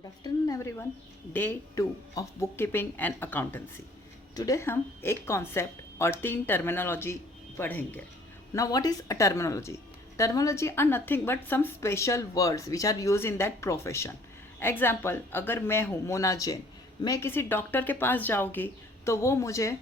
Good afternoon everyone. Day 2 of book keeping and accountancy. Today हम एक concept और 3 terminology पढ़ेंगे। Now what is a terminology? Terminology are nothing but some special words which are use in that profession. Example, अगर मैं हूँ मोना जैन, मैं किसी doctor के पास जाऊँगी तो वो मुझे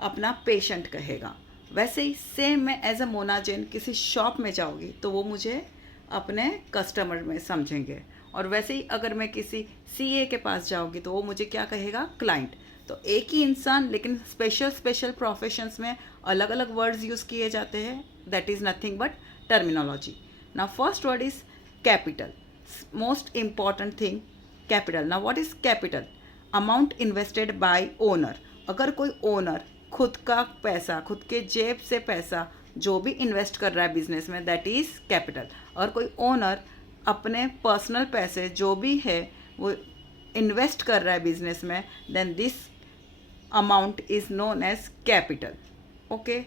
अपना पेशेंट कहेगा। वैसे ही सेम मैं एज अ मोना जैन किसी शॉप में जाऊँगी तो वो मुझे अपने कस्टमर में समझेंगे। और वैसे ही अगर मैं किसी सीए के पास जाऊँगी तो वो मुझे क्या कहेगा? क्लाइंट। तो एक ही इंसान लेकिन स्पेशल स्पेशल प्रोफेशंस में अलग अलग वर्ड्स यूज़ किए जाते हैं। That is nothing but terminology. Now first word is capital, most important thing, capital. Now what is capital? Amount invested bye owner. अगर कोई ओनर खुद का पैसा, खुद के जेब से पैसा जो भी इन्वेस्ट कर रहा है बिजनेस में, दैट इज़ कैपिटल। और कोई ओनर अपने पर्सनल पैसे जो भी है वो इन्वेस्ट कर रहा है बिजनेस में, then this amount is known as capital. Okay.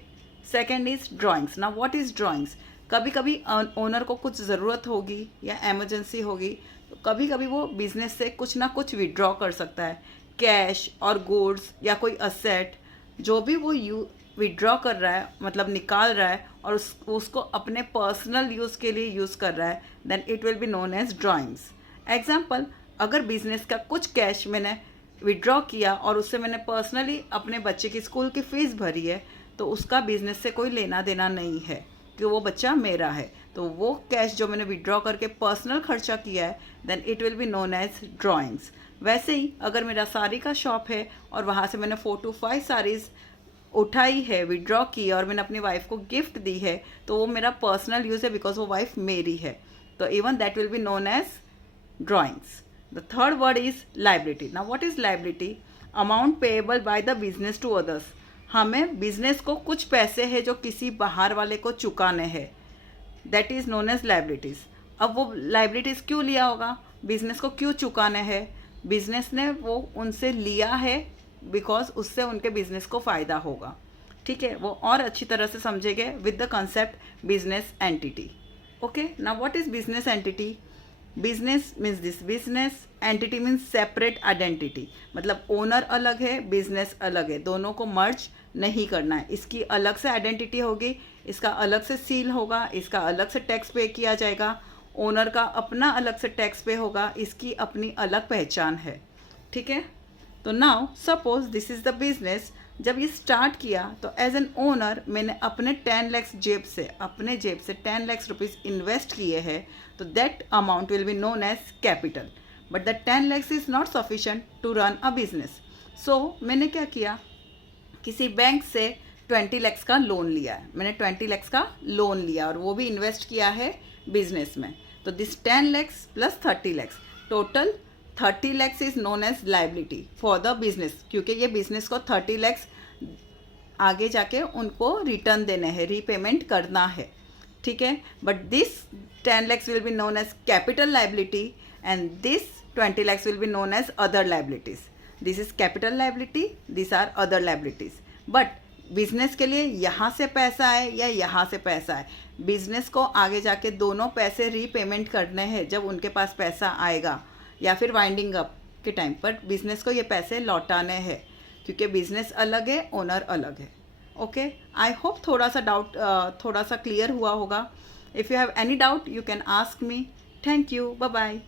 Second is drawings. Now what is drawings? कभी कभी ओनर को कुछ ज़रूरत होगी या एमरजेंसी होगी तो कभी कभी वो बिजनेस से कुछ ना कुछ विड्रॉ कर सकता है, कैश और गुड्स या कोई असेट जो भी वो विड्रॉ कर रहा है, मतलब निकाल रहा है और उसको अपने पर्सनल यूज़ के लिए यूज़ कर रहा है, then it will be known as drawings. Example, अगर बिजनेस का कुछ कैश मैंने विड्रॉ किया और उससे मैंने पर्सनली अपने बच्चे की स्कूल की फ़ीस भरी है तो उसका बिजनेस से कोई लेना देना नहीं है कि वो बच्चा मेरा है। तो वो कैश जो मैंने विड्रॉ करके पर्सनल खर्चा किया है, then it will be known as drawings. वैसे ही अगर मेरा साड़ी का शॉप है और वहाँ से मैंने 4 to 5 साड़ीज़ उठाई है, विड्रॉ की है और मैंने अपनी वाइफ को गिफ्ट दी है तो वो मेरा पर्सनल यूज़ है बिकॉज वो वाइफ मेरी है। तो even that will be known as drawings. The third word is liability. Now what is liability? Amount payable by the business to others. हमें बिजनेस को कुछ पैसे है जो किसी बाहर वाले को चुकाने हैं, that is known as liabilities. अब वो लाइबिलिटीज क्यों लिया होगा? बिजनेस को क्यों चुकाने हैं? बिजनेस ने वो उनसे लिया है बिकॉज उससे उनके बिजनेस को फ़ायदा होगा। ठीक है, वो और अच्छी तरह से समझेंगे with the concept business entity. Okay. Now what is business entity? Business means this business, entity means separate identity. मतलब ओनर अलग है, बिजनेस अलग है, दोनों को मर्ज नहीं करना है। इसकी अलग से आइडेंटिटी होगी, इसका अलग से सील होगा, इसका अलग से टैक्स पे किया जाएगा, ओनर का अपना अलग से टैक्स पे होगा, इसकी अपनी अलग पहचान है। ठीक है। तो now suppose this is the business. जब ये स्टार्ट किया तो एज एन ओनर मैंने अपने 10 lakhs अपने जेब से 10 lakhs रुपीज़ इन्वेस्ट किए हैं, तो that amount will be known as capital. But the 10 lakhs is not sufficient to run a business. So मैंने क्या किया, किसी बैंक से 20 lakhs का लोन लिया है। मैंने 20 lakhs का लोन लिया और वो भी इन्वेस्ट किया है बिजनेस में। तो this 10 lakhs plus 30 lakhs, total 30 lakhs is known as liability for the business, क्योंकि ये बिजनेस को 30 lakhs आगे जाके उनको रिटर्न देने हैं, रीपेमेंट करना है। ठीक है। But this 10 lakhs will be known as capital liability and this 20 lakhs will be known as other liabilities. This is capital liability, this are other liabilities. But business के लिए यहाँ से पैसा है या यहाँ से पैसा है, बिजनेस को आगे जाके दोनों पैसे रीपेमेंट करने हैं जब उनके पास पैसा आएगा, या फिर वाइंडिंग अप के टाइम पर बिजनेस को ये पैसे लौटाने हैं, क्योंकि बिजनेस अलग है, ओनर अलग है। ओके। आई होप थोड़ा सा क्लियर हुआ होगा। If you have any doubt you can ask me. Thank you, bye bye.